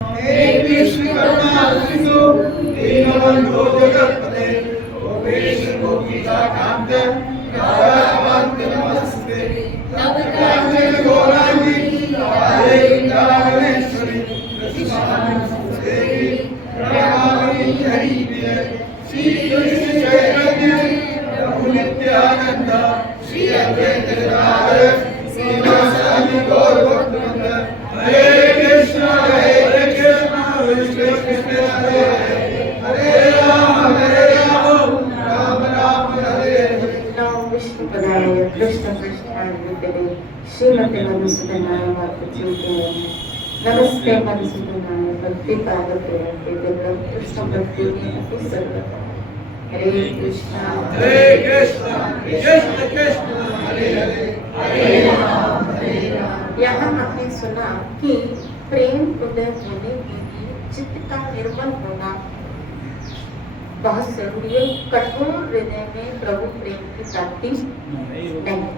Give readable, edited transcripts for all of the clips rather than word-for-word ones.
हे कृष्ण करुणा सिंधु दीनबंधु जगत्पते गोपेश गोपीकांत राधाकांत नमस्ते नवकांचन गौरांगी राधे वृंदावनेश्वरी कृष्णानंद देवी प्रणमामि हरिप्रिय श्री कृष्ण चैतन्य प्रभु नित्यानंद श्री अद्वैत गदाधर श्रीवासादि गौर भक्तवृंद हरे कृष्ण कृष्ण कृष्ण हरे हरे राम राम राम हरे हरे। विष्णुपदाय कृष्ण कृष्णाय विद्महे श्रीमते मधुसूदनाय वासुदेवाय नमस्ते मधुसूदनाय भक्ति पादके दिव्य कृष्ण भक्ति में सर्वदा हरे कृष्ण कृष्ण कृष्ण हरे हरे हरे राम। यहाँ आपने सुना कि प्रेम उदय होने के लिए चित्त का निर्मल होना बहुत जरूरी है। कठोर हृदय में प्रभु प्रेम की प्राप्ति नहीं।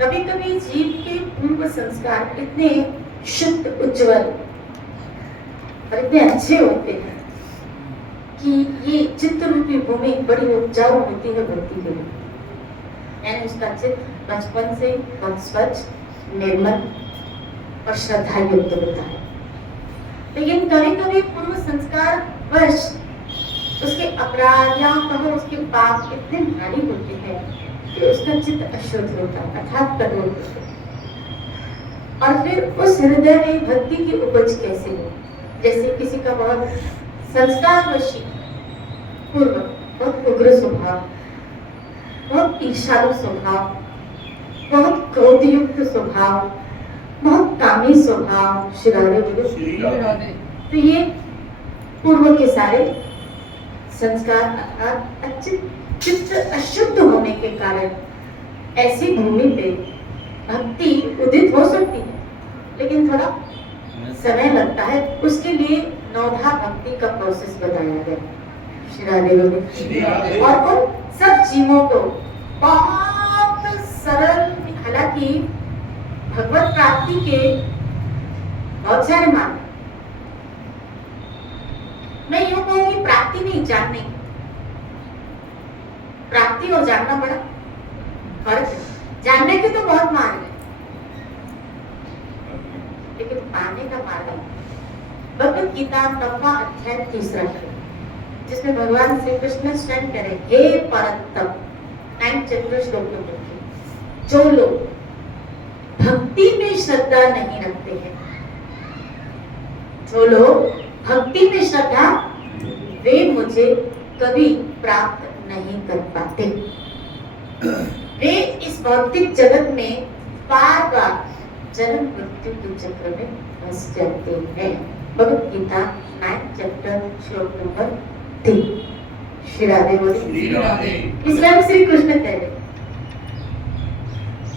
कभी कभी जीव के पूर्व संस्कार इतने शुद्ध उज्जवल और इतने अच्छे होते हैं कि ये चित्त रूपी भूमि बड़ी उपजाऊ होती है भक्ति के लिए। यानी उसका चित्त बचपन से बहुत स्वच्छ निर्मल और श्रद्धा युक्त होता है। लेकिन कभी कभी पूर्व संस्कार वश उसके अपराध या कहो उसके पाप इतने भारी होते हैं कि उसका चित्त अशुद्ध होता है अर्थात कठोर होता है। और फिर उस हृदय में भक्ति की उपज कैसे हो? जैसे किसी का बहुत संस्कारवशी पूर्व बहुत उग्र स्वभाव, बहुत ईर्ष्यालु स्वभाव, बहुत क्रोधयुक्त स्वभाव, बहुत कामी स्वभाव, तो ये पूर्व के सारे संस्कार अर्थात चित्त अशुद्ध होने के कारण ऐसी भूमि पे भक्ति उदित हो सकती है, लेकिन थोड़ा समय लगता है। उसके लिए नवधा भक्ति का प्रोसेस बताया गया श्री राधे। और उन सब जीवों को बहुत सरल, हालांकि भगवत प्राप्ति के बहुत सारे मार्ग, मैं यूं कहूंगी प्राप्ति नहीं जानने, प्राप्ति और जानना बड़ा फर्क है। जानने के तो बहुत मार्ग है, लेकिन पाने का मार्ग है। भगवत गीता 9वां अध्याय 3रा जिसमें भगवान श्री कृष्ण स्वयं कह रहे, हे परंतप 9 चैप्टर श्लोक नंबर 3, जो लोग भक्ति में श्रद्धा नहीं रखते हैं, जो लोग भक्ति में श्रद्धा, वे मुझे कभी प्राप्त नहीं कर पाते। वे इस भौतिक जगत में बार बार जन्म मृत्यु के चक्र में फंस जाते हैं। भगवत गीता 9 चैप्टर श्लोक नंबर 3। श्री राधे बोले। स्वयं श्री कृष्ण कह रहे,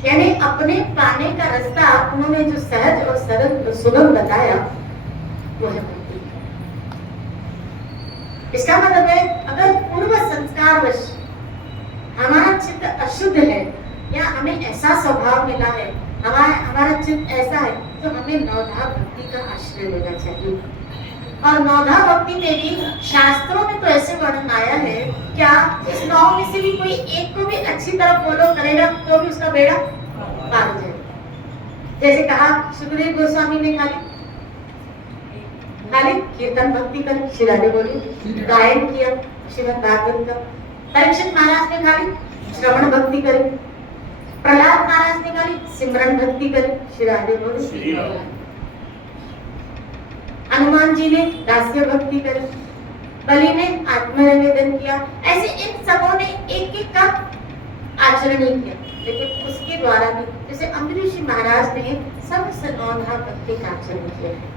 यानी अपने पाने का रास्ता उन्होंने जो सहज और सरल और सुगम बताया वो है भक्ति। इसका मतलब है अगर पूर्व संस्कारवश हमारा चित्त अशुद्ध है या हमें ऐसा स्वभाव मिला है, हमारा चित्त ऐसा है, तो हमें नवधा भक्ति का आश्रय लेना चाहिए। और नवधा भक्ति में भी शास्त्रों में तो ऐसे वर्णन आया है, क्या इस 9 में से भी कोई एक को भी अच्छी तरह फॉलो करेगा तो भी उसका बेड़ा पार हो जाएगा। जैसे कहा सुखदेव गोस्वामी ने खाली कीर्तन भक्ति कर श्री राधे बोली, गायन किया श्रीमद् भागवत का। परीक्षित महाराज ने खाली श्रवण भक्ति करे, प्रहलाद महाराज ने खाली सिमरन भक्ति करे श्री राधे बोली, हनुमान जी ने दास्य भक्ति करी, बलि ने आत्मनिवेदन किया। ऐसे इन सबों ने एक एक का आचरण ही किया, लेकिन उसके द्वारा भी जैसे अम्बरीश महाराज ने सबसे नौधा भक्ति का आचरण किया है।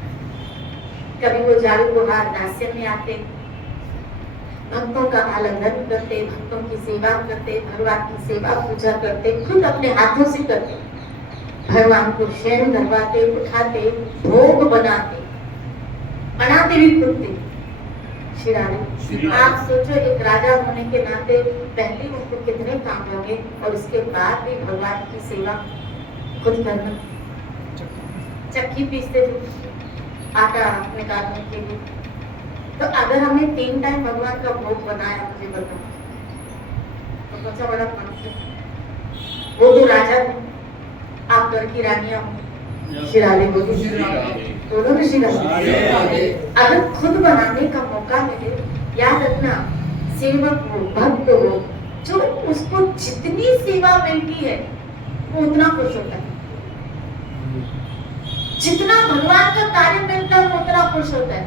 कभी वो जारू गुहार दास्य में आते, भक्तों का आलिंगन करते, भक्तों की सेवा करते, भगवान की सेवा पूजा करते, खुद अपने हाथों से करते, भगवान को शयन करवाते, उठाते, भोग बनाते भी खुद थे श्री राधे। आप सोचो एक राजा होने के नाते पहले उनको कितने काम होंगे, और उसके बाद भी भगवान की सेवा खुद करना। चक्की पीसते थे, आटा निकालने के लिए। तो अगर हमें 3 टाइम भगवान का भोग बनाया, मुझे बताओ तो कौन सा बड़ा मनुष्य? वो तो राजा थे, आप घर की रानियां हो। शिराले बोलो, बोलो ना शिराले। अगर खुद बनाने का मौका मिले, याद रखना सेवक हो, भक्त हो, जो उसको जितनी सेवा मिलती है वो उतना खुश होता है। जितना भगवान का कार्य मिलता है वो उतना खुश होता है।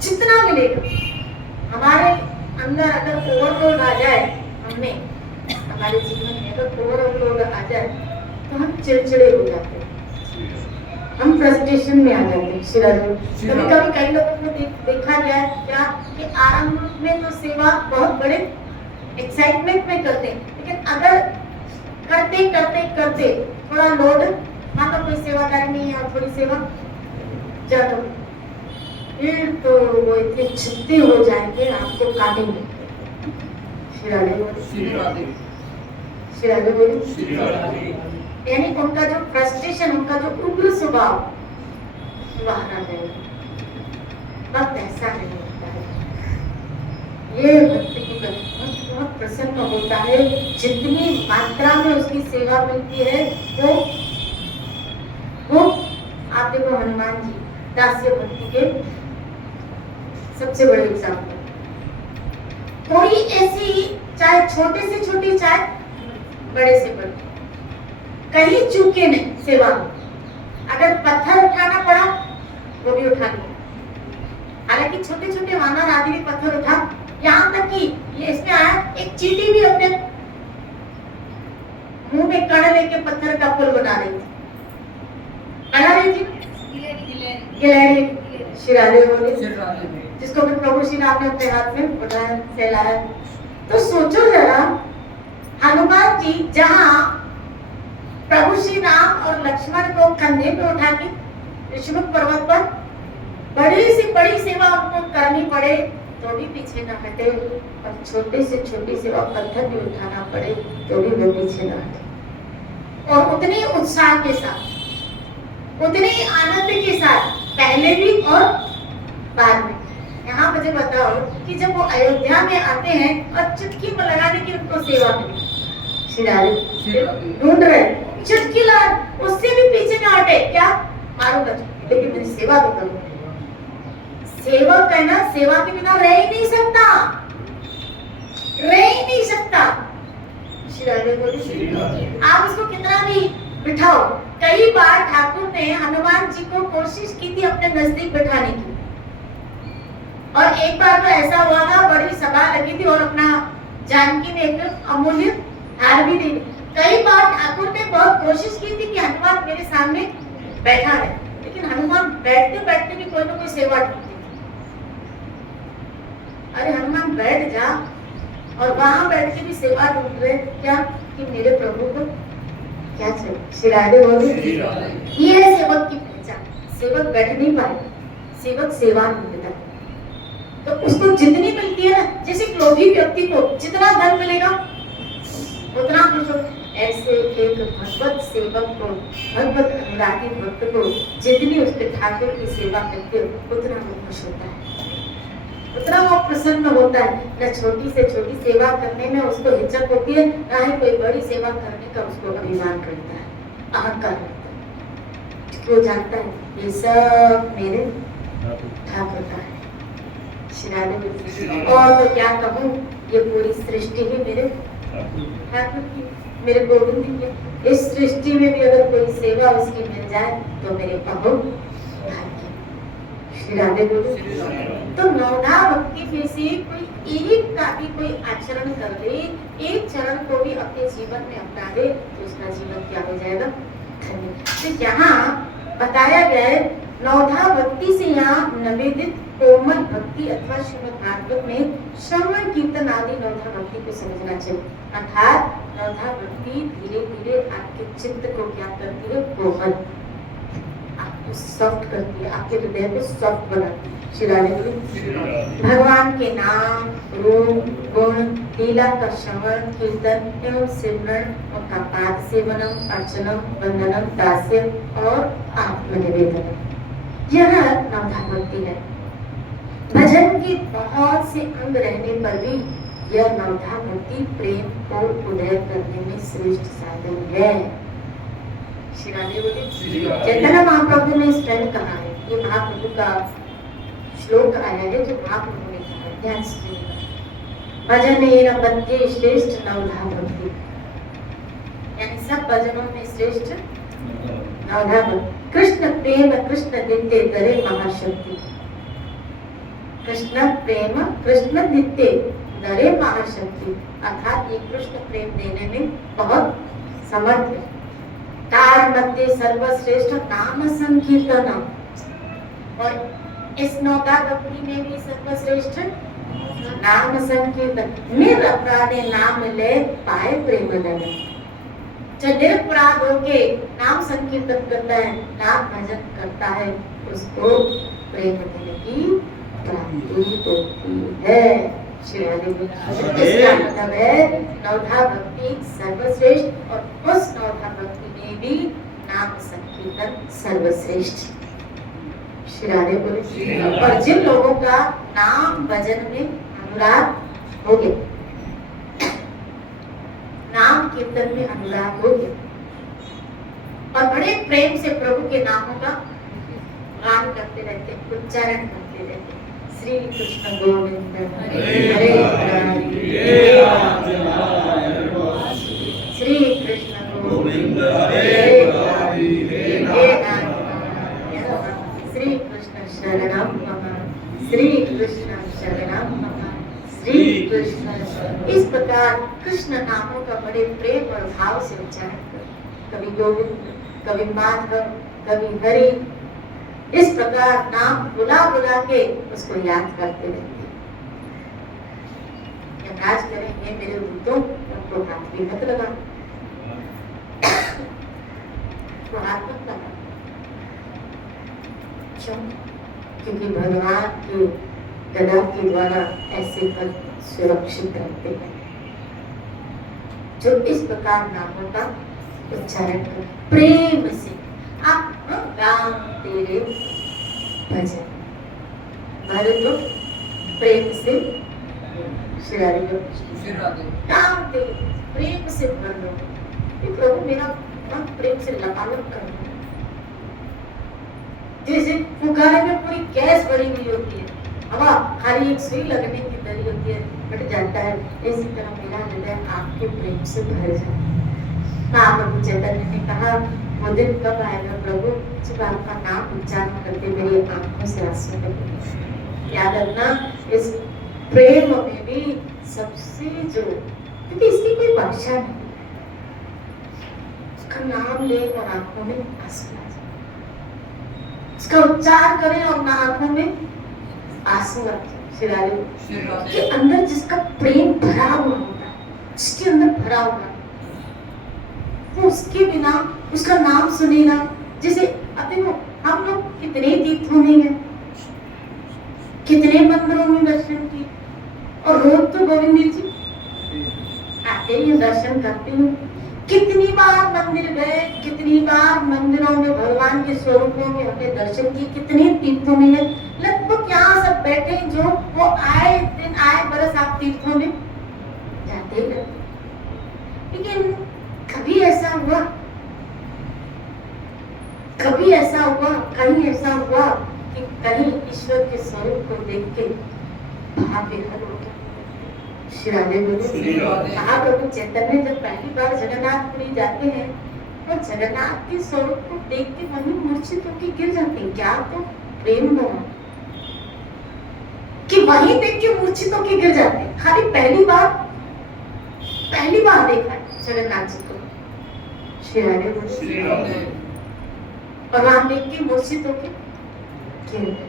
जितना मिलेगा हमारे अंदर अगर ओवरलोड आ जाए, हमारे जीवन में अगर ओवरलोड आ जाए तो हम चिड़चिड़े हो जाते हैं, हम फ्रस्ट्रेशन में आ जाते हैं। कभी कभी कई लोगों को देखा गया है क्या कि आरंभ में तो सेवा बहुत बड़े एक्साइटमेंट में करते हैं, लेकिन अगर करते करते करते थोड़ा लोड, मान लो कोई सेवादारी नहीं है और थोड़ी सेवा ज्यादा, फिर तो वो इतने चित्ते हो जाएंगे आपको काटेंगे। शिराले बोले, यानी उनका जो फ्रस्ट्रेशन, उनका जो उग्र स्वभाव बाहर आ जाएगा। वक्त ऐसा नहीं होता है, ये व्यक्ति को बहुत प्रसन्न होता है। जितनी मात्रा में उसकी सेवा मिलती है वो आप देखो हनुमान जी दास्य भक्ति के सबसे बड़े एग्जाम्पल। कोई ऐसी चाहे छोटे से छोटी चाहे बड़े से बड़े कहीं चूके नहीं सेवा में। अगर पत्थर उठाना पड़ा वो भी उठा लिया, हालांकि छोटे छोटे वानर आदि भी पत्थर उठा, यहाँ तक कि ये इसमें आया एक चींटी भी अपने मुंह में कड़ा लेके पत्थर का पुल बना रही थी। बना रही थी गिलहरी, शिराले बोले, जिसको भी प्रभु श्री राम ने अपने हाथ में उठाया फैलाया। तो सोचो जरा, हनुमान जी जहाँ प्रभु श्री राम और लक्ष्मण को कंधे पे उठा के ऋषिमुख पर्वत पर बड़ी से बड़ी सेवा उनको करनी पड़े तो भी पीछे न हटे, और छोटे से छोटी सेवा पत्थर भी उठाना पड़े तो भी वो पीछे न हटे, और उतने उत्साह के साथ, उतने आनंद के साथ, पहले भी और बाद में। यहाँ मुझे बताओ कि जब वो अयोध्या में आते हैं और चुटकी में लगाने की उनको सेवा मिली, ढूंढ रहे चुटकी ला, उससे भी पीछे न हटे, क्या मारूंगा लेकिन मेरी सेवा भी करूंगा। सेवक है ना, सेवा के बिना रह ही नहीं सकता, रह ही नहीं सकता। आप उसको कितना भी बिठाओ। कई बार ठाकुर ने हनुमान जी को कोशिश की थी अपने नजदीक बिठाने की, और एक बार तो ऐसा हुआ था, बड़ी सभा लगी थी और अपना जानकी ने एक अमूल्य हार भी दी। कई बार ठाकुर ने बहुत कोशिश की थी कि हनुमान मेरे सामने बैठा है, लेकिन हनुमान बैठते बैठते भी कोई ना कोई सेवा ढूंढती। अरे हनुमान बैठ जा, और वहां बैठ के भी सेवा ढूंढ रहे क्या कि मेरे प्रभु को क्या चाहिए। शिराले बोले, ये है सेवक की पहचान। सेवक बैठ नहीं पाए, सेवक सेवा ढूंढता है। तो उसको जितनी मिलती है ना, जैसे लोभी व्यक्ति को जितना धन मिलेगा उतना कुछ, ऐसे एक भगवत सेवक को, भगवत अनुरागी भक्त को जितनी उसके ठाकुर की सेवा मिलती है उतना वो खुश होता है, उतना वो प्रसन्न होता है। न छोटी से छोटी सेवा करने में उसको हिचक होती है, ना ही कोई बड़ी सेवा करने का उसको अभिमान करता है, अहंकार करता है, क्योंकि वो जानता है ये सब मेरे ठाकुर का है। और तो क्या कहूँ, ये पूरी सृष्टि ही मेरे ठाकुर की, मेरे गोविंद की। इस सृष्टि में भी अगर कोई सेवा उसकी मिल जाए तो मेरे अहो भाग्य। तो नौधा भक्ति में से कोई एक का भी कोई आचरण कर ले, एक चरण को भी अपने जीवन में अपना ले तो उसका जीवन क्या हो जाएगा, धन्य। तो यहाँ बताया गया है नौधा भक्ति से यहाँ निवेदित कोमल भक्ति अथवा श्रीमद् भागवत में श्रवण कीर्तन आदि नौधा भक्ति को समझना चाहिए। अर्थात नौधा भक्ति धीरे धीरे आपके चित्त को क्या करती है, कोमल, आपको सॉफ्ट करती है, आपके हृदय को सॉफ्ट बनाती है। भगवान के नाम, रूप, गुण, लीला का श्रवण कीर्तन एवं सिमरण, उनका पाद सेवनम, अर्चनम, वंदनम, दास्य और आत्मनिवेदन, यह नवधा भक्ति है। भजन के बहुत से अंग रहने पर भी यह नवधा भक्ति प्रेम को उदय करने में श्रेष्ठ साधन है। श्री राधे बोले चैतन्य महाप्रभु ने इस टाइम कहा है, ये महाप्रभु का श्लोक आया है जो महाप्रभु ने कहा है, ध्यान से भजन बंदे श्रेष्ठ नवधा भक्ति, यानी सब भजनों में श्रेष्ठ नवधा भक्ति। कृष्ण प्रेम कृष्ण दित्ते करे महाशक्ति, कृष्ण प्रेम कृष्ण दित्ते दरे महाशक्ति, अर्थात ये कृष्ण प्रेम देने में बहुत समर्थ है। तार मध्य सर्वश्रेष्ठ नाम संकीर्तन, और इस नवधा भक्ति में भी सर्वश्रेष्ठ नाम संकीर्तन। निरपराधे नाम ले पाए प्रेम धन, जो निरपराध होके नाम संकीर्तन करता है, नाम भजन करता है, उसको प्रेम धन की प्राप्ति होती है। श्री राधे इसका मतलब है नवधा भक्ति सर्वश्रेष्ठ, और उस नवधा भक्ति में भी नाम संकीर्तन सर्वश्रेष्ठ। श्री राधे बोले। और जिन लोगों का नाम भजन में अनुराग हो गया, नाम कीर्तन में अनुराग हो गया, और बड़े प्रेम से प्रभु के नामों का गान करते रहते, उच्चारण करते रहते, श्री कृष्ण गोविंद हरे श्री कृष्ण गोविंद हरे श्री कृष्ण शरणम मम, श्री कृष्ण शरणम मम, श्री कृष्ण। इस प्रकार कृष्ण नामों का बड़े प्रेम और भाव से उच्चारण कर, कभी गोविंद, कभी माधव, कभी हरि, इस प्रकार नाम बुला बुला के उसको याद करते रहते। नाच करेंगे मेरे वृद्धों, उनको हाथ भी मत लगा, तो हाथ मत लगा। क्यों? क्योंकि भगवान के गदा के द्वारा ऐसे पद सुरक्षित रहते हैं जो इस प्रकार नामों का उच्चारण कर प्रेम से। आप राम तेरे भजन भरे तो प्रेम से, राम तेरे प्रेम से भर लो, प्रभु मेरा मन प्रेम से लबालब कर लो। जैसे फुकारे में पूरी गैस भरी हुई होती है, हवा खाली एक सुई लगने की दरी होती है, बट जाता है, इसी तरह मेरा हृदय आपके प्रेम से भर जाए। महाप्रभु चैतन्य ने कहा, वो दिन कब आएगा प्रभु जब आपका नाम उच्चारण करते मेरी आंखों से आंसू बहेंगे। याद रखना, इस प्रेम में भी सबसे जो, क्योंकि इसकी कोई भाषा नहीं, उसका नाम ले और आंखों में आंसू आ जाए, उसका उच्चार करें और आंखों में आंसू आ जाए। के अंदर जिसका प्रेम भरा हुआ होता है, जिसके अंदर भरा हुआ है, उसके बिना उसका नाम सुनेगा। जैसे अभी हम लोग कितने तीर्थों में गए, कितने मंदिरों में दर्शन किए, और रोज तो गोविंद जी आते ही दर्शन करते हो। कितनी बार मंदिर गए, कितनी बार मंदिरों में भगवान के स्वरूपों में हमने दर्शन किए, कितने तीर्थों में गए। लगभग यहाँ सब बैठे जो वो आए दिन आए बरस आप तीर्थों में जाते ही रहते, लेकिन कभी ऐसा हुआ, कभी ऐसा हुआ, कहीं ऐसा हुआ कि कहीं ईश्वर के स्वरूप को देख के भाव विहर हो गया। श्री राधे बोले। महाप्रभु चैतन्य जब पहली बार जगन्नाथपुरी जाते हैं तो जगन्नाथ के स्वरूप को देख के वहीं मूर्छित होकर गिर जाते हैं। क्या तो प्रेम बना कि वहीं देख के मूर्छित होकर गिर जाते हैं। खाली पहली बार देखा जगन्नाथ जी को। श्री राधे बोले। और वहां देख के मूर्छित होके गिर गए,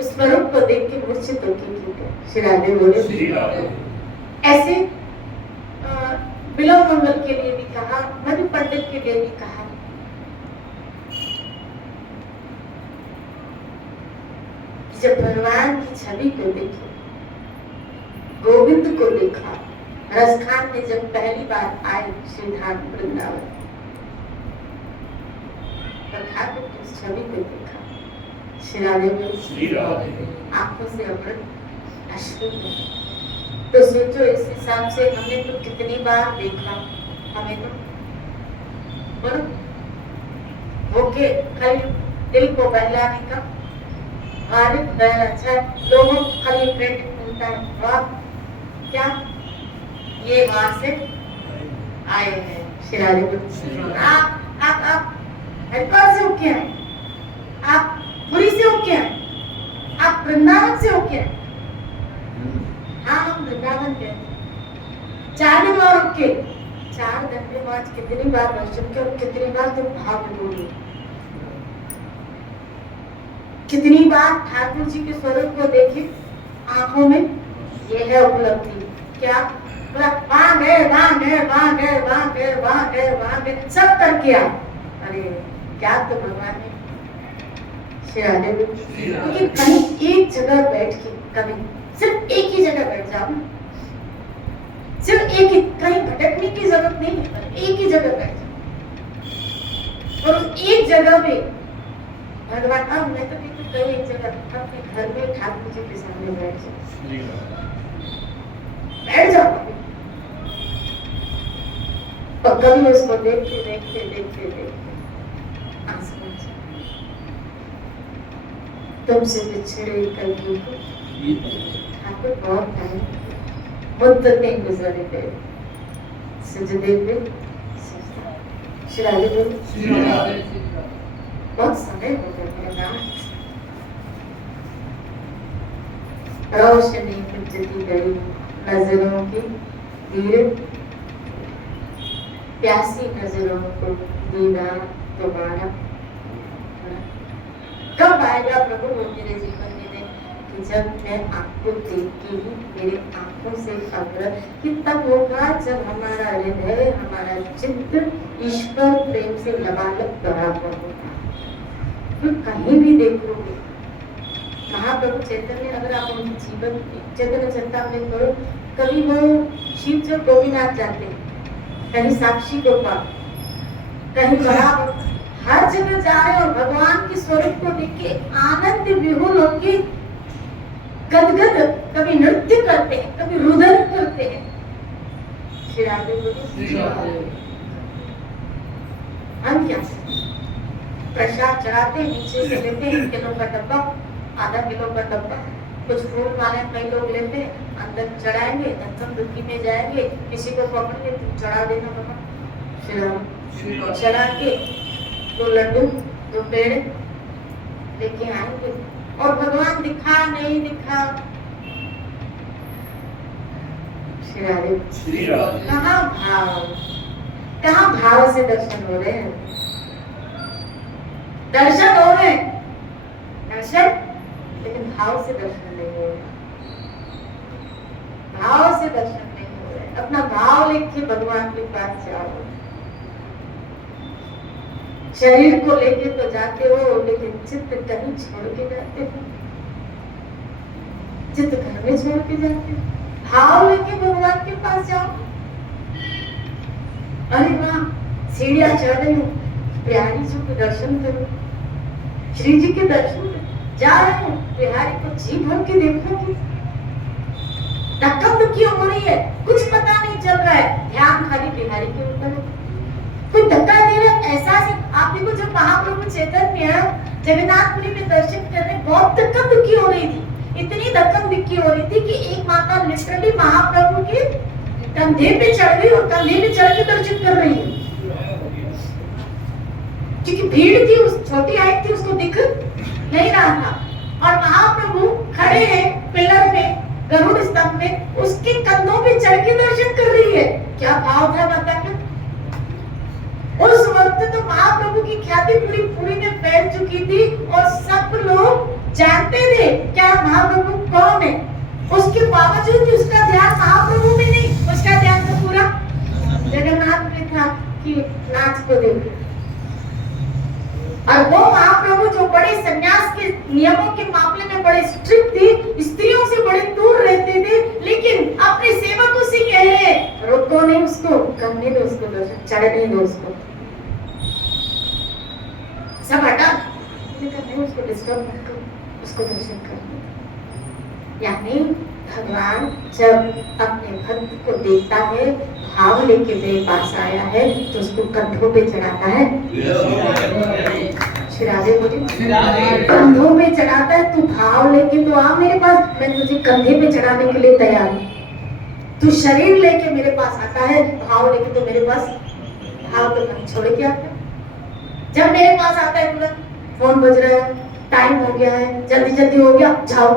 उस स्वरूप को देख के मूर्छित होके गिर गए। श्री राधे बोले। ऐसे बिलव मंगल के लिए भी कहा, मधु पंडित के लिए भी कहा, जब भगवान की छवि को देखे, गोविंद को देखा, रसखान में जब पहली बार आए श्रीधाम वृंदावन, ठाकुर की छवि को देखा। श्री राधे आंखों से अमृत अश्रु बहे। तो सोचो इस हिसाब से हमने तो कितनी बार देखा, हमें तो बोलो ओके खाली दिल को बहलाने का भारत बहन अच्छा लोगों खाली क्रेडिट मिलता है, वाह क्या ये वहां से आए हैं। श्री राधे आप हरिद्वार से होके आए, आप पुरी से होके आए, आप वृंदावन से होके आए। हाँ हम वृंदावन गए 4 दिन और रुके, 4 घंटे बाद कितनी बार दर्शन किया और कितनी बार तो भाव डूबी, कितनी बार ठाकुर जी के स्वरूप को देखे आंखों में। ये है उपलब्धि। क्या वहां गए सब करके आ। अरे क्या तो भगवान ने क्योंकि कहीं एक जगह बैठ के कभी सिर्फ एक ही जगह बैठ जाओ, सिर्फ एक ही, कहीं भटकने की जरूरत नहीं है, एक ही जगह बैठ जाओ और उस एक जगह में भगवान। अब मैं तो देखती कहीं एक जगह अपने घर में ठाकुर जी के सामने बैठ जाओ, बैठ जाओ और कभी उसको देखते देखते देखते देखते आंसू आ जाए। तुमसे बिछड़े कभी को ठाकुर बहुत टाइम मुद्दतें गुजरे थे, सजदे पे श्री राधे बहुत समय हो गया मेरे नाम। रोशनी कुंजती गई नजरों की भीड़, प्यासी नजरों को दीदार तुम्हारा। कब आएगा प्रभु वो मेरे जीवन में कि जब मैं आपको देखती हूँ मेरे आंखों से अग्र कि तब होगा जब हमारा हृदय हमारा चित्त ईश्वर प्रेम से लबालब बराबर होगा। फिर कहीं भी देखोगे महाप्रभु चैतन्य, अगर आप उनके जीवन चैतन्य चरितामृत करो, कभी वो शिव जब गोपीनाथ जाते हैं, कहीं साक्षी गोपाल, कहीं बराबर, हर जगह जा रहे और भगवान के स्वरूप को देख के आनंद विहुल होके गदगद, कभी नृत्य करते हैं, कभी रुदन करते हैं। श्री राधे हम क्या प्रसाद चढ़ाते हैं, नीचे से लेते हैं किलो का डब्बा, आधा किलो का डब्बा, कुछ फ्रूट वाले कई लोग लेते हैं, अंदर चढ़ाएंगे, दत्तम दुखी में जाएंगे, किसी को पकड़ के चढ़ा देना बाबा, चढ़ा के 2 लड्डू 2 पेड़ लेके आएंगे और भगवान दिखा नहीं दिखा। कहाँ भाव से दर्शन हो रहे हैं, दर्शन हो रहे हैं, दर्शन, लेकिन भाव से दर्शन नहीं हो रहे, भाव से दर्शन नहीं हो रहे। अपना भाव लेके भगवान के पास जाओ। शरीर को लेके तो जाते हो, लेकिन चित्त कहीं छोड़ के जाते हो, चित्त घर में छोड़ के जाते हो। भाव लेके भगवान के पास जाओ। अरे वाह, सीढ़ियां चढ़ रही हो, बिहारी जी के दर्शन करो, श्री जी के दर्शन करो, जा रहे हो बिहारी को जी भर के देखोगे। धक्का धुक्की हो रही है, कुछ पता नहीं चल रहा है, ध्यान खाली बिहारी के ऊपर है, कोई धक्का दे रहा है। ऐसा से आप देखो जब महाप्रभु चैतन्य जगन्नाथपुरी में दर्शन करने बहुत धक्का धुक्की हो रही थी, इतनी धक्का धुक्की हो रही थी कि एक माता लिटरली महाप्रभु के कंधे पे चढ़ गई और कंधे पे चढ़ के दर्शन कर रही है, क्योंकि भीड़ थी, उस छोटी हाइट थी, उसको दिख नहीं रहा था। और महाप्रभु खड़े हैं पिलर में, गरुड़ स्तंभ में, उसके कंधों पे चढ़ के दर्शन कर रही है। क्या भाव था माता का। उस वक्त तो महाप्रभु की ख्याति पूरी पूरी में फैल चुकी थी और सब लोग जानते थे क्या महाप्रभु कौन है। उसके बावजूद भी उसका ध्यान महाप्रभु में नहीं, उसका ध्यान तो पूरा जगन्नाथ में था कि नाच को देखो। और वो महाप्रभु जो बड़े सन्यास के नियमों के मामले में बड़े स्ट्रिक्ट थे, स्त्रियों से बड़े दूर रहते थे, लेकिन अपने सेवकों से कह रहे रोको नहीं उसको, करने दो उसको दर्शन, चढ़ने दो उसको। सब हटा। मैंने कहा नहीं, उसको डिस्टर्ब मत करो, उसको दर्शन करने। यानी भगवान जब अपने भक्त को देखता है, भाव लेके मेरे पास आया है, तो उसको कंधों पे चढ़ाता है। श्री राधे बोली, कंधों पे चढ़ाता है। तू भाव लेके तो आ मेरे पास, मैं तुझे कंधे पे चढ़ाने के लिए तैयार हूँ। तू शरीर लेके मेरे पास आता है, भाव लेके तो मेरे पास, भाव तो मन छोड़ के आता है। जब मेरे पास आता है तुरंत फोन बज रहा है, टाइम हो गया है, जल्दी जल्दी हो गया, जाओ।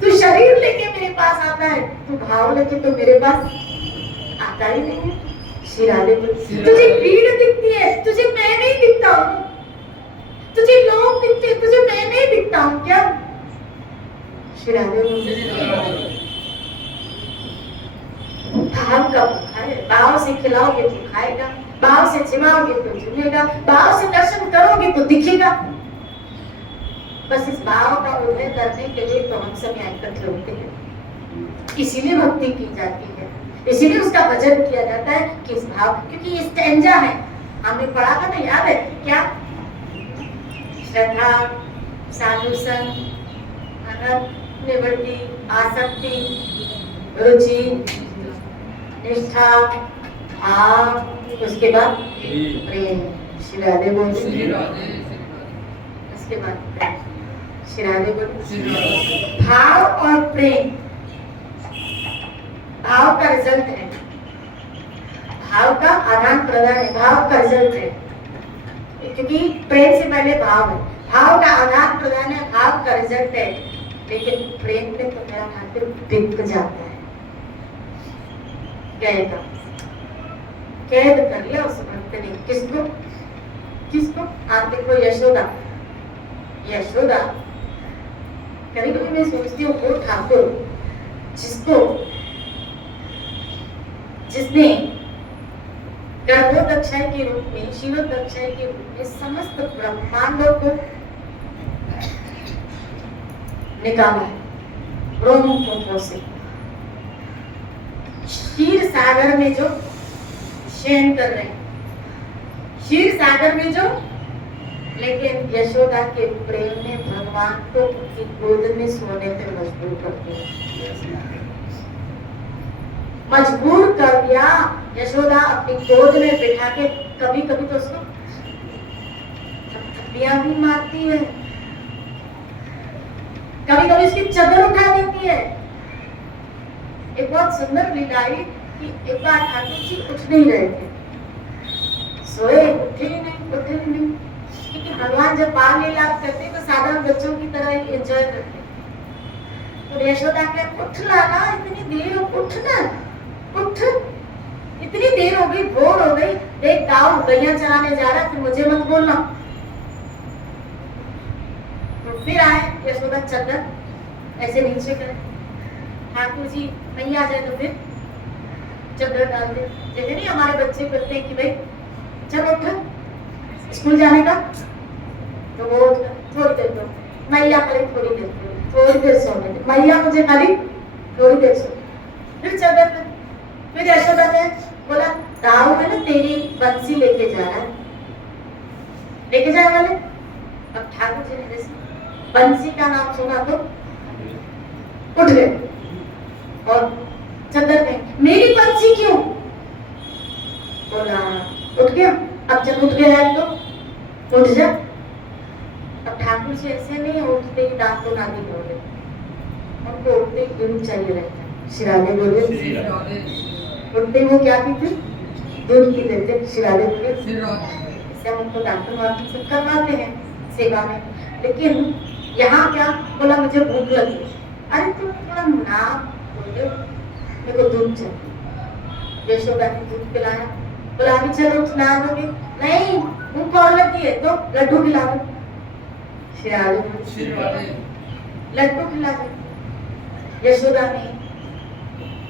तू शरीर लेके मेरे पास आता है, तू भाव लेके तो मेरे पास आता ही नहीं है। श्री राधे बोली, तुझे भीड़ दिखती है, तुझे मैं नहीं दिखता हूँ। तुझे लोग दिखते हैं, तुझे मैं नहीं दिखता हूँ क्या? श्री राधे बोली, भाव का भूखा है, भाव से खिलाओगे तो खाएगा, भाव से चिमाओगे तो झूमेगा, भाव से दर्शन करोगे तो दिखेगा। बस इस भाव का उदय करने के लिए तो हम सब यहाँ इकट्ठे होते हैं। इसीलिए भक्ति की जाती है, इसीलिए उसका भजन किया जाता है कि इस भाव, क्योंकि ये स्टैंजा है, हमने पढ़ा था ना, याद है क्या? श्रद्धा, साधु संग, अनंत निवृत्ति, आसक्ति, रुचि, निष्ठा, भाव, उसके बाद प्रेम। श्री राधे बोली, उसके बाद प्रेम। श्री राधे बोली, भाव और प्रेम, भाव का रिजल्ट है, भाव का आदान प्रदान है, भाव का रिजल्ट है। क्योंकि प्रेम से पहले भाव है, भाव का आदान प्रदान है, भाव का रिजल्ट है। लेकिन प्रेम में तो मेरा ठाकुर बिक जाता है। कैद कर लिया उस भक्त ने, किसको? किसको? आप देखो यशोदा, यशोदा कभी कभी मैं सोचती हूँ, वो ठाकुर जिसने गर्भोदक्षय के रूप में, शिवोदक्षय के रूप में समस्त ब्रह्मांडों को निकाला है ब्रह्म से, क्षीर सागर में जो शयन कर रहे हैं, क्षीर सागर में जो, लेकिन यशोदा के प्रेम ने भगवान को उनकी गोद में सोने पे मजबूर कर दिया, मजबूर कर दिया। यशोदा अपनी गोद में बिठा के कभी कभी तो उसको थप्पियां भी मारती है, कभी कभी उसकी चादर उठा देती है। एक बहुत सुंदर लीला है कि एक बार ठाकुर जी उठ नहीं रहे थे, सोए, उठे ही नहीं, क्योंकि भगवान जब बाल लीला करते तो साधारण बच्चों की तरह एंजॉय करते। तो यशोदा कहते, उठ लाला, इतनी देर, उठना, उठ, इतनी देर हो गई, भोर हो गई, देख गाँव गैया चराने जा रहा, फिर मुझे मत बोलना। तो फिर आए यशोदा, चादर ऐसे नीचे करे, ठाकुर जी नहीं आ जाए तो फिर चादर डाल दे। जैसे नहीं हमारे बच्चे करते हैं कि भाई चल उठ स्कूल जाने का, तो वो थोड़ी देर दो, मैया खाली थोड़ी देर सोने दे, मैया मुझे खाली थोड़ी देर सो, फिर चादर पे। फिर यशोदा ने बोला, दाऊ है ना तेरी बंसी लेके जा रहा है, लेके जाए वाले। अब ठाकुर जी ने बंसी का नाम सुना तो उठ गए और चादर में, मेरी बंसी क्यों? बोला उठ गया। अब जब उठ गया है तो उठ जा। अब ठाकुर जी ऐसे नहीं उठते ही दांतों नादी बोले, उनको उठते ही दूध चाहिए रहता है। श्री राधे बोले, उठते ही वो क्या पीते? दूध पी लेते। श्री राधे बोले, इससे हम उनको डॉक्टर वाक्टर सब करवाते हैं सेवा में, लेकिन यहाँ क्या बोला, मुझे भूख लगी। अरे तुम थोड़ा ना बोले, मेरे को दूध चाहिए। यशोदा ने दूध पिलाया, बोला अभी चलो नहा दोगे? नहीं, भूख और लगी है तो लड्डू खिला दो। लड्डू खिला दो। यशोदा ने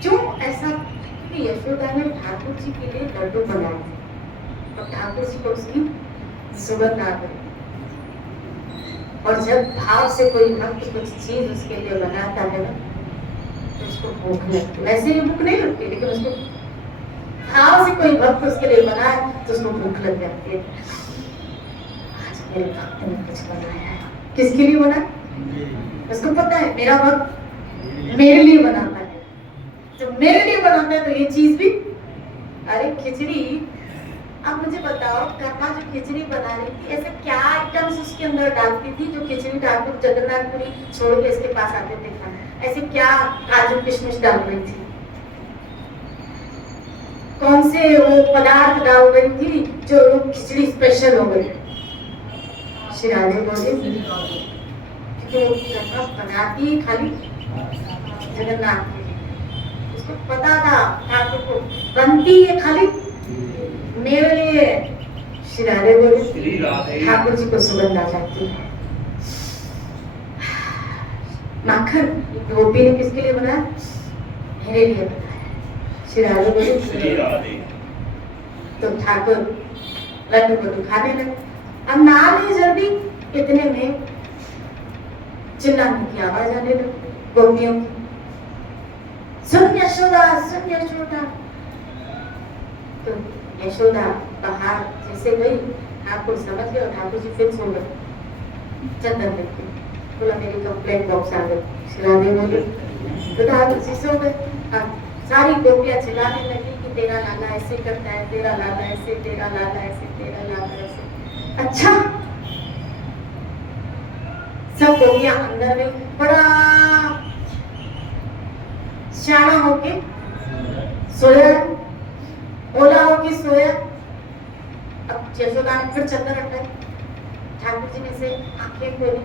क्यों ऐसा? क्योंकि यशोदा ने ठाकुर जी के लिए लड्डू बनाए थे और ठाकुर जी को उसकी सुगंध आ गई। और जब भाव से कोई भक्त कुछ चीज उसके लिए बनाता है ना, तो उसको भूख लगती है। वैसे ही भूख नहीं लगती, लेकिन उसको भाव से कोई भक्त उसके लिए बनाए तो उसको भूख लग जाती है। मेरे भक्त ने कुछ बनाया है। किसके लिए बना? उसको पता है मेरा भक्त मेरे लिए बनाता है, जब मेरे लिए बनाता है तो ये चीज भी। अरे खिचड़ी, अब मुझे बताओ कर्मा जो खिचड़ी बना रही थी, ऐसे क्या आइटम्स उसके अंदर डालती थी जो खिचड़ी ठाकुर जगन्नाथपुरी छोड़ के इसके पास आते थे खाने? ऐसे क्या काजू किशमिश डाल रही थी? कौन से वो पदार्थ डाल रही थी जो खिचड़ी स्पेशल हो गई? शिराजे बोले क्योंकि वो कर्मा बनाती खाली जगन्नाथ के लिए, उसको पता था ठाकुर को बनती है खाली मेरे लिए। शिराजे बोले ठाकुर जी को सुगंध आ जाती है। माखन गोपी ने किसके लिए बनाया? मेरे लिए बनाया। शिराजे बोले तो ठाकुर लड्डू को खाने लगे। अब ना ले जल्दी, इतने में चिल्लाने की आवाज आने लगी गोपियों की, सुन यशोदा, सुन यशोदा। तो यशोदा बाहर जैसे गई, ठाकुर समझ गए और ठाकुर जी फिर सो गए चंदन लेके। बोला मेरी कंप्लेंट बॉक्स आ गई। शिराजे बोले तो ठाकुर जी सो गए। अब सारी गोपियां चिल्लाने लगी कि तेरा लाला ऐसे करता है, तेरा लाला ऐसे, तेरा लाला ऐसे, तेरा लाला ऐसे। अच्छा, सब गोपियां अंदर में बड़ा शाना होके सोया, ओला होके सोया। अब यशोदा ने फिर चंदन हटाई, ठाकुर जी ने से आंखें खोली,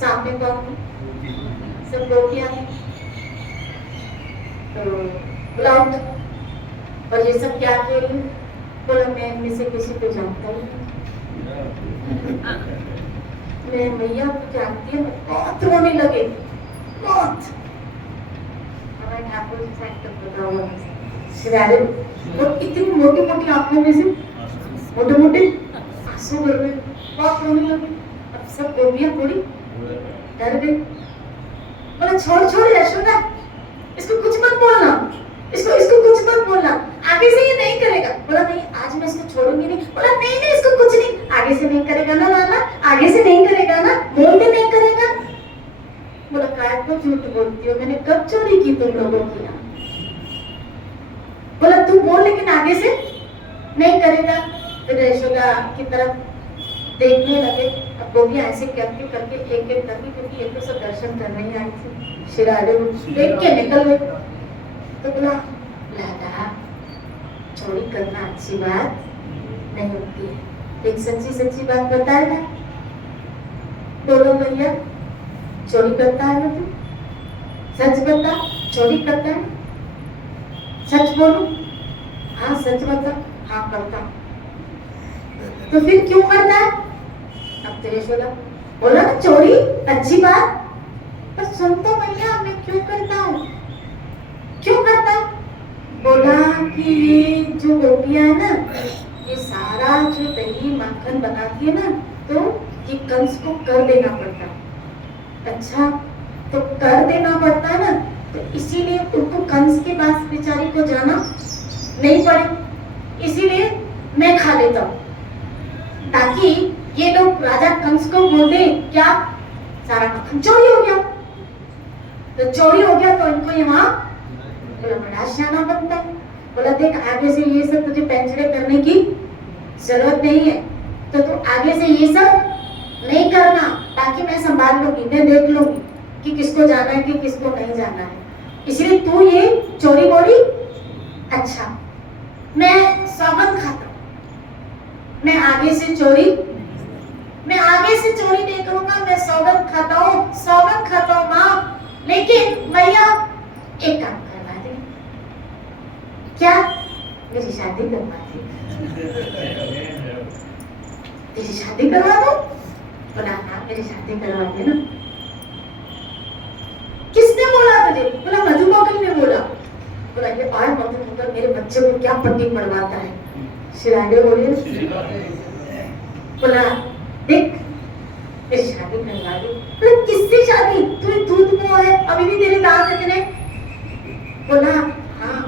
सामने कौन? सब गोपियां हैं। तो बुलाओ, और ये सब क्या कह रही? बोला मैं इनमें से किसी को जानता ही नहीं, मैं मैया को जानती हूँ। बहुत रोने लगे, बहुत। हमारे ठाकुर जी साइड तक बता हुआ शिरारे, वो इतनी मोटी मोटी आंखों में से मोटे मोटे आंसू गिर गए, बहुत रोने लगे। अब सब गोपियां थोड़ी डर गई। बोला छोड़ छोड़ यशोदा, इसको कुछ मत बोलना, इसको कुछ मत बोलना, आगे से ये नहीं करेगा। बोला नहीं, आज मैं इसको छोड़ूंगी नहीं। बोला नहीं नहीं, इसको कुछ नहीं, आगे से नहीं करेगा ना लाला, आगे से नहीं करेगा ना, बोलते नहीं करेगा। बोला काय को झूठ बोलती हो, मैंने कब चोरी की तुम लोगों की? बोला तू बोल लेकिन आगे से नहीं करेगा। फिर यशोदा की तरफ देखने लगे। अब गोपियां ऐसे करके करके एक एक करके, क्योंकि ये तो सब दर्शन करने ही आई थी, शिरारे देख के निकल गए। तो बोला लाला, चोरी करना अच्छी बात नहीं होती है, एक सच्ची सच्ची बात बताए ना। बोलो भैया, चोरी करता है ना तू? सच बता, चोरी करता है? सच बोलो। हाँ सच बता। हाँ करता। तो फिर क्यों करता है? अब तो यशोदा बोला ना चोरी अच्छी बात, पर सुनते भैया मैं क्यों करता हूँ, क्यों करता है? बोला कि ये जो गोपियां है ना, ये सारा जो दही माखन बनाती है ना, तो ये कंस को कर देना पड़ता है। अच्छा, तो कर देना पड़ता है ना, तो इसीलिए उनको कंस के पास बेचारी को जाना नहीं पड़े, इसीलिए मैं खा लेता हूँ, ताकि ये लोग राजा कंस को बोल दे क्या सारा माखन चोरी हो गया। तो चोरी हो गया तो इनको यहाँ बोला बड़ा शाना बनता है। बोला देख, आगे से ये सब तुझे पेंचड़े करने की जरूरत नहीं है, तो तू आगे से ये सब नहीं करना, ताकि मैं संभाल लूंगी, मैं देख लूंगी कि किसको जाना है कि किसको नहीं जाना है। इसलिए तू ये चोरी बोली। अच्छा, मैं सौगंध खाता हूँ, मैं आगे से चोरी नहीं करूंगा, मैं सौगंध खाता हूँ माँ। लेकिन भैया एक काम करवा दे। क्या? मेरी शादी करवा दे। तेरी शादी करवा दो? बोला हाँ मेरी शादी करवा दे ना। किसने बोला तुझे? बोला मधुमक्खी ने बोला। बोला ये और मधुमक्खी मेरे बच्चे को क्या पट्टी पड़वाता है? शिरागे बोले। बोला देख, मेरी शादी करवा दे। बोला किससे शादी? तू दूध में है, अभी भी तेरे दांत इतने। बोला हाँ,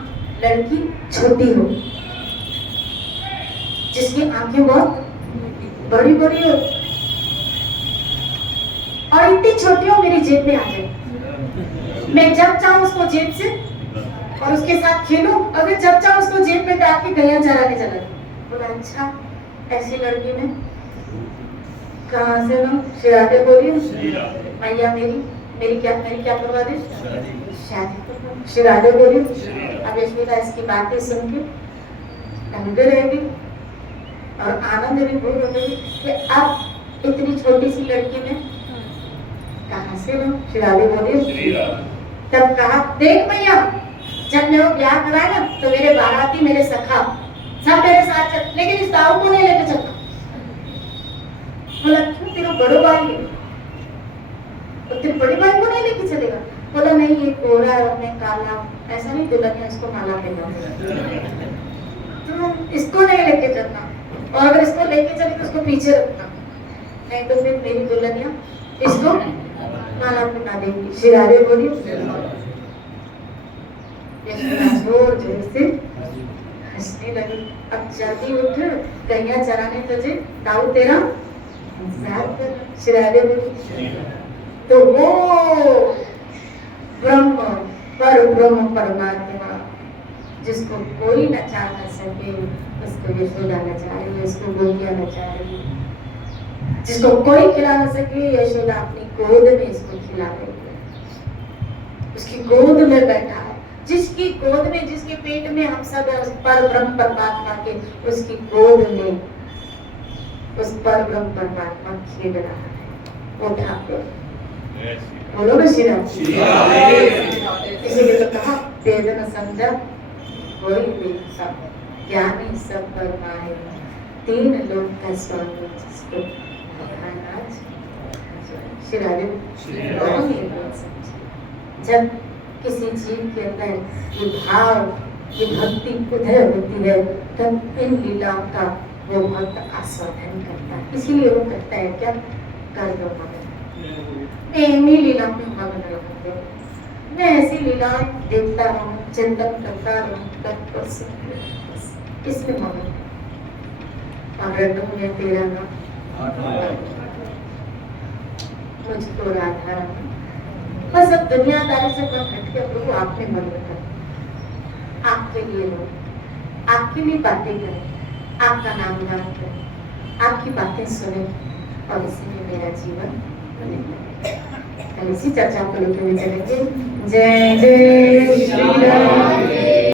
लड़की छोटी हो, जिसकी आंखें बहुत बड़ी बड़ी हो, इतनी छोटी हो मेरी जेब में आ जाए, मैं जब चाहूं उसको जेब से और उसके साथ खेलूं, अगर जब चाहूं उसको जेब में डाल के गैया चराने चला जाऊं। बोला अच्छा, ऐसी लड़की में कहाँ से ना शिराते बोली मैया मेरी क्या करवा दे, शादी। शिराते बोली। अब यशोदा इसकी बातें सुन के दंगे रह गई और आनंद भी भूल हो गई कि अब इतनी छोटी सी लड़की में कहाँ से ना शिराते बोली। तब कहा देख मैया, जब मैं वो ब्याह कराए ना तो मेरे बाराती मेरे सखा सब मेरे साथ चल, लेकिन इस दाऊ को नहीं लेके चलता। बोला क्यों, तेरा बड़ो भाई है तो तेरे बड़े भाई को नहीं लेके चलेगा। बोला नहीं, ये गोरा और मैं काला, ऐसा नहीं दुल्हनिया इसको माला पहना, तो इसको नहीं लेके चलना, और अगर इसको लेके चले तो उसको पीछे रखना, नहीं तो फिर मेरी दुल्हनिया इसको माला पहना देंगी। शिरारे बोली। जोर जोर से हंसने लगी। अब जल्दी उठ, गैया चराने तुझे दाऊ तेरा इंतजार कर। शिरारे बोली। तो वो ब्रह्म पर ब्रह्म परमात्मा जिसको कोई नचा न सके, उसको यशोदा नचा रही है, उसको गोपियां नचा रही है। जिसको कोई खिला न सके, यशोदा अपनी गोद में इसको खिला रही है, उसकी गोद में बैठा है। जिसकी गोद में, जिसके पेट में हम सब है, उस पर ब्रह्म परमात्मा के, उसकी गोद में उस पर ब्रह्म परमात्मा खेल रहा है। वो ठाकुर बोलो ना श्री राम। इसीलिए तो कहा वेद न समझा कोई भी सब, ज्ञानी सब परमाए, तीन लोक का स्वामी जिसको महाराज श्री राम। जब किसी जीव के अंदर ये भाव, ये भक्ति उदय होती है, तब इन लीलाओं का वो भक्त आस्वादन करता है। इसीलिए वो कहता है क्या, कर दो मगन, मैं इन्हीं लीलाओं में मगन रहूंगा, मैं ऐसी लीलाएं देखता रहूं, चिंतन करता रहूं, तत्पर से इसमें मगन। अगर तुमने तेरा नाम मुझको राधा रहा, बस अब दुनियादारी से मैं हट के प्रभु आपने मन कर, आपके लिए लो, आपके लिए बातें करें, आपका नाम याद करें, आपकी बातें सुने और इसी में मेरा जीवन बने। इसी चर्चा को लेकर चलेंगे। जय जय श्री राम।